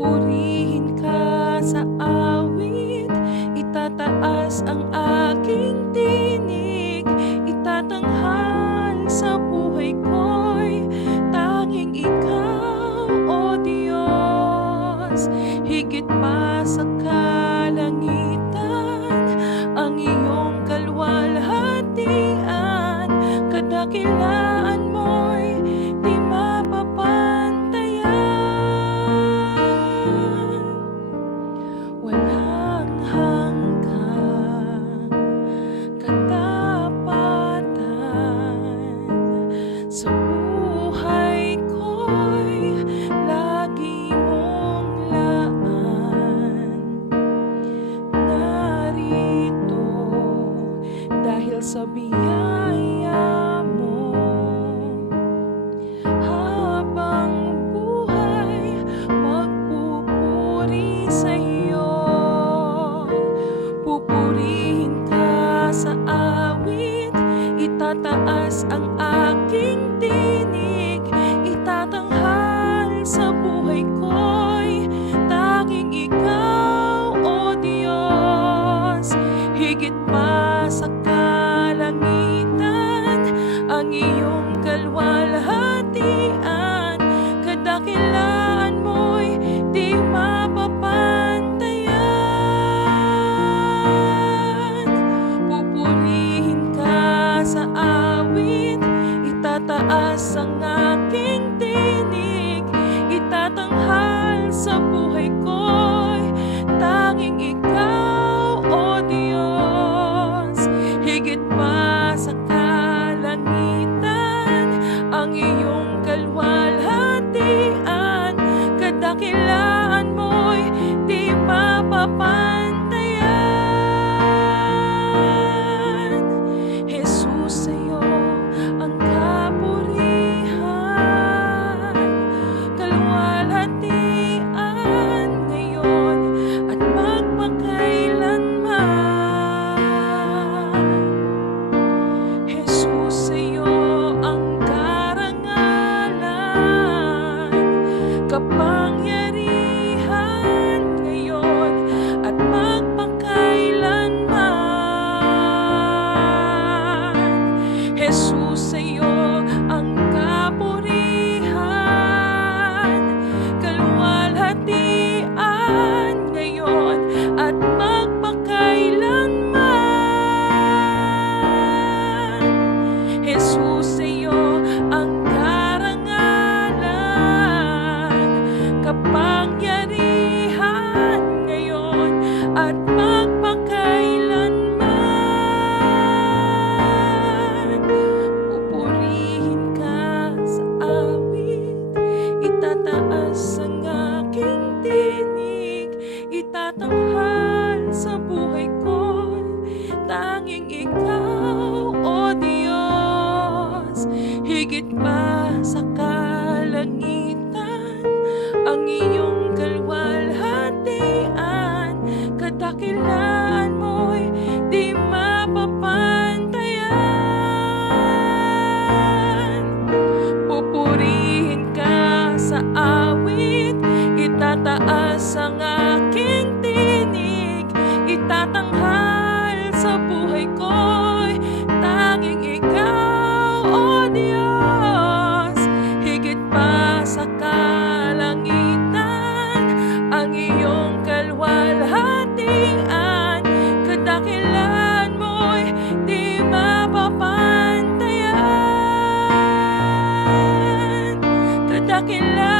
Pupurihin ka sa awit, itataas ang aking tinig, itatanghal sa buhay ko'y tanging ikaw, O Diyos. Higit pa sa kalangitan, ang iyong kalwalhatian, kadakilaan mo'y di mapapantayan. Walang hanggang katapatan, sa buhay ko'y lagi mong laan. Narito dahil sa biyaya mo, habang buhay magpupuri sa iyo. Pupurihin ka sa awit, itataas ang aking tinig, itatanghal sa buhay ko'y tanging ikaw, O Diyos. Higit pa sa kalangitan, ang iyong kalwalhatian, kadakilaan mo'y di mapapantayan. Pupurihin ka sa awit, itataas ang aking tinig, itatanghal sa buhay ko'y tanging ikaw, O Diyos. Higit pa sa kalangitan, ang iyong kalwalhatian, kadakilaan mo'y di mapapantayan. Jesus, sa'yo ang kapurihan, kalwalhatian ngayon at magpakailanman. Jesus, sa'yo ang karangalan, kapangyarihan ngayon at magpakailanman. Jesus, sa'yo ang kapurihan, kalwalhatian ngayon at magpakailanman. Jesus, sa'yo ang karangalan, kapangyarihan ngayon at magpakailanman. Pupurihin ka sa awit, itataas ang aking tinig, itatanghal sa buhay ko, tanging ikaw, O Diyos. Higit pa sa kalangitan, ang iyong kalwalhatian, kadakilaan mo'y di mapapantayan. Pupurihin ka sa awit, itataas ang aking tinig, itatanghal sa buhay ko'y tanging ikaw, O Diyos. Higit pa sa kalangitan, ang iyong kalwalhatian, kadakilaan mo'y di mapapantayan. Kadakilaan